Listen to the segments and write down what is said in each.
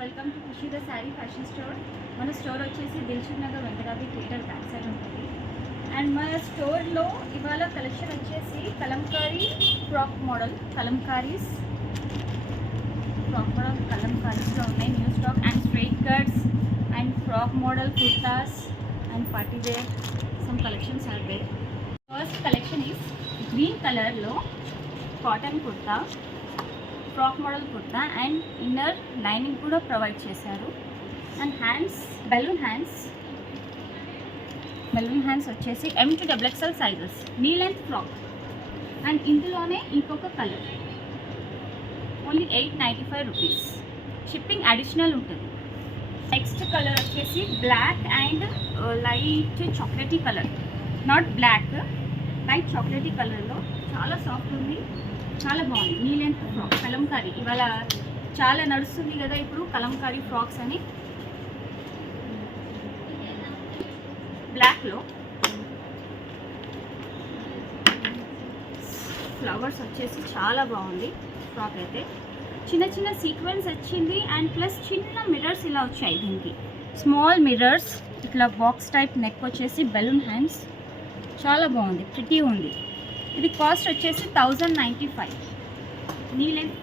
Welcome to Khushi the sari fashion store. మన store వచ్చేసి Dilsukh Nagar Venkatadri theatre back side ఉంటుంది. అండ్ మన స్టోర్లో ఇవాళ కలెక్షన్ వచ్చేసి కలంకారీ ఫ్రాక్ మోడల్ కలంకారీస్లో ఉన్నాయి new stock. And straight cuts and frock model kurtas and party wear some collections are there. First collection is green కలర్లో cotton kurta, frock model kurta and inner lining కూడా provide చేశారు. అండ్ బెలూన్ హ్యాండ్స్ వచ్చేసి M2XXL sizes, knee length frock. And ఇందులోనే ఇంకొక colour only 895 rupees, shipping additional ఉంటుంది. Next colour వచ్చేసి black and light chocolatey colour, not black, light chocolatey కలర్లో చాలా soft ఉంది, చాలా బాగుంది. నీ లెంత్ ఫ్రాక్ కలంకారీ, ఇవాళ చాలా నడుస్తుంది కదా ఇప్పుడు కలంకారీ ఫ్రాక్స్ అని. బ్లాక్లో ఫ్లవర్స్ వచ్చేసి చాలా బాగుంది ఫ్రాక్ అయితే. చిన్న చిన్న సీక్వెన్స్ వచ్చింది అండ్ ప్లస్ చిన్న మిర్రర్స్ ఇలా వచ్చాయి దీనికి, స్మాల్ మిర్రర్స్. ఇట్లా బాక్స్ టైప్ నెక్ వచ్చేసి బెలూన్ హ్యాండ్స్, చాలా బాగుంది, ప్రిటీ ఉంది. ఇది కాస్ట్ వచ్చేసి 1095. నీ లెంత్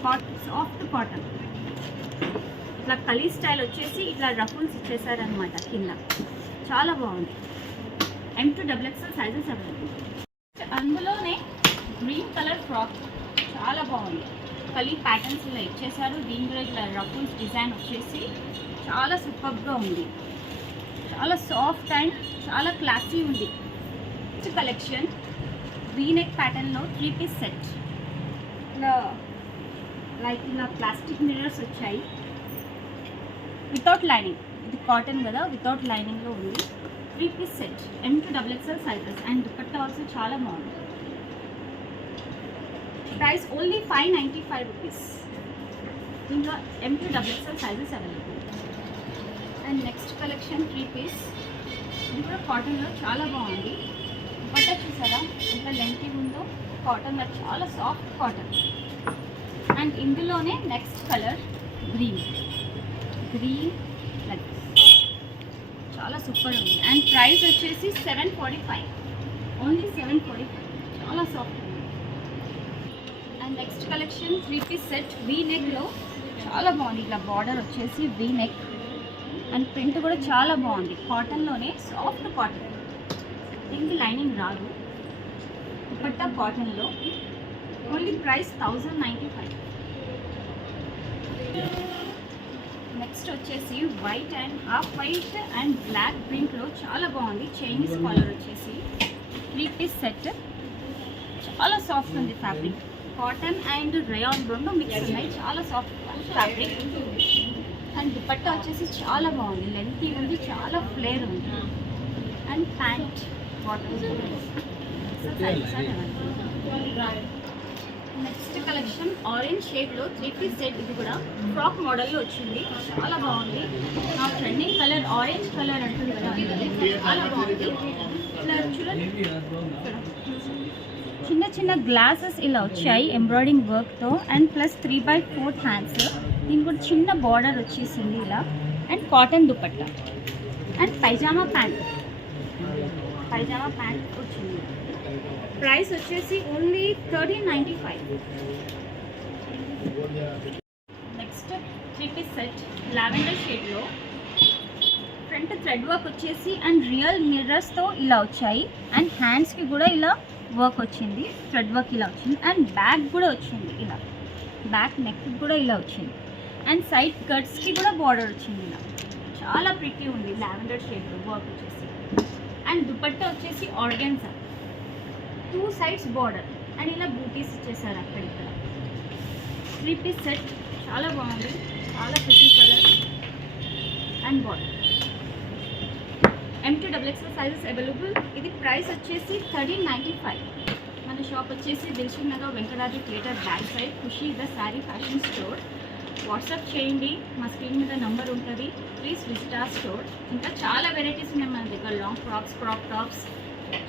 ఫ్రాక్, సాఫ్ట్ కాటన్. ఇట్లా కలీ స్టైల్ వచ్చేసి ఇట్లా రఫుల్స్ ఇచ్చేసారనమాట కింద, చాలా బాగుంది. M2XXL sizes available. అందులోనే గ్రీన్ కలర్ ఫ్రాక్ చాలా బాగుంది, కలీ ప్యాటర్న్స్ ఇలా ఇచ్చేసారు. దీంట్లో ఇట్లా రఫుల్స్ డిజైన్ వచ్చేసి చాలా సూపర్గా ఉంది, చాలా సాఫ్ట్ అండ్ చాలా క్లాసీ ఉంది. నెక్స్ట్ కలెక్షన్ వీనెక్ ప్యాటర్న్లో 3-piece సెట్. ఇలా ప్లాస్టిక్ మిర్రర్స్ వచ్చాయి, వితౌట్ లైనింగ్. ఇది కాటన్ కదా, వితౌట్ లైనింగ్లో ఉంది. 3-piece set, M2XXL sizes. And dupatta also చాలా బాగుంది. Price only 595 rupees. ఇంకా M2XXL sizes available. And next collection 3-piece, ఇది కూడా కాటన్లో చాలా బాగుంది. దుపట్టా చూసారా ఎంత లెంతీ ఉందో, కాటన్లో చాలా సాఫ్ట్ కాటన్. అండ్ ఇందులోనే నెక్స్ట్ కలర్ గ్రీన్ చాలా సూపర్ ఉంది. అండ్ ప్రైస్ వచ్చేసి 745, ఓన్లీ 745, చాలా సాఫ్ట్ ఉంది. And next collection 3-piece set వీనెక్లో చాలా బాగుంది. ఇట్లా బార్డర్ వచ్చేసి వీనెక్ అండ్ ప్రింట్ కూడా చాలా బాగుంది, కాటన్లోనే సాఫ్ట్ కాటన్. దీనికి లైనింగ్ రాదు. దుపట్టా కాటన్లో, ఓన్లీ ప్రైస్ 1095. నెక్స్ట్ వచ్చేసి white and half white and black ప్రింట్లో చాలా బాగుంది. చైనీస్ కాలర్ వచ్చేసి 3-piece సెట్, చాలా సాఫ్ట్ ఉంది ఫ్యాబ్రిక్. కాటన్ అండ్ రేయాన్ రెండు మిక్స్ ఉన్నాయి, చాలా సాఫ్ట్ ఫ్యాబ్రిక్. అండ్ దుపట్టా వచ్చేసి చాలా బాగుంది, లెంతీ ఉంది, చాలా ఫ్లేర్ ఉంది. And pant next collection orange షేడ్లో 3-piece సెట్. ఇది కూడా ఫ్రాక్ మోడల్లో వచ్చింది, చాలా బాగుంది. నా ట్రెండింగ్ కలర్ ఆరెంజ్ కలర్ అంటుంది కదా, చాలా బాగుంది. ఇట్లా చూడండి, చిన్న చిన్న గ్లాసెస్ ఇలా వచ్చాయి ఎంబ్రాయిడింగ్ వర్క్తో. And plus 3/4 hands. దీనికి కూడా చిన్న బార్డర్ వచ్చేసింది ఇలా. And cotton dupatta and pyjama pant వచ్చింది. ప్రైస్ వచ్చేసి only 1395. Next 3-piece set lavender షేడ్లో, ఫ్రంట్ థ్రెడ్ వర్క్ వచ్చేసి అండ్ రియల్ మిర్రర్స్తో ఇలా వచ్చాయి. అండ్ హ్యాండ్స్కి కూడా ఇలా వర్క్ వచ్చింది, థ్రెడ్ వర్క్ ఇలా వచ్చింది. అండ్ బ్యాక్ కూడా వచ్చింది, ఇలా బ్యాక్ నెక్కి కూడా ఇలా వచ్చింది. అండ్ సైడ్ కట్స్కి కూడా బార్డర్ వచ్చింది ఇలా, చాలా ప్రిటీ ఉంది లావెండర్ షేడ్లో వర్క్ వచ్చేసి. అండ్ దుపట్టా వచ్చేసి ఆర్గాన్జా, 2 sides బార్డర్ అండ్ ఇలా బూటీస్ ఇచ్చేసారు అక్కడిక్కడ. 3-piece సెట్ చాలా బాగుంది, చాలా pretty colour and border. M2XXL sizes available. ఇది ప్రైస్ వచ్చేసి 1395. మన షాప్ వచ్చేసి Dilsukh Nagar Venkatadri theatre back side, Khushi the sari fashion store. WhatsApp చేయండి, మా స్క్రీన్ మీద నంబర్ ఉంటుంది. Please visit our store. ఇంకా చాలా వెరైటీస్ ఉన్నాయి మన దగ్గర, లాంగ్ ఫ్రాక్స్, క్రాప్ టాప్స్,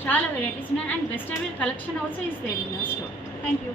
చాలా వెరైటీస్ ఉన్నాయి. And western wear collection also is there in our store. Thank you.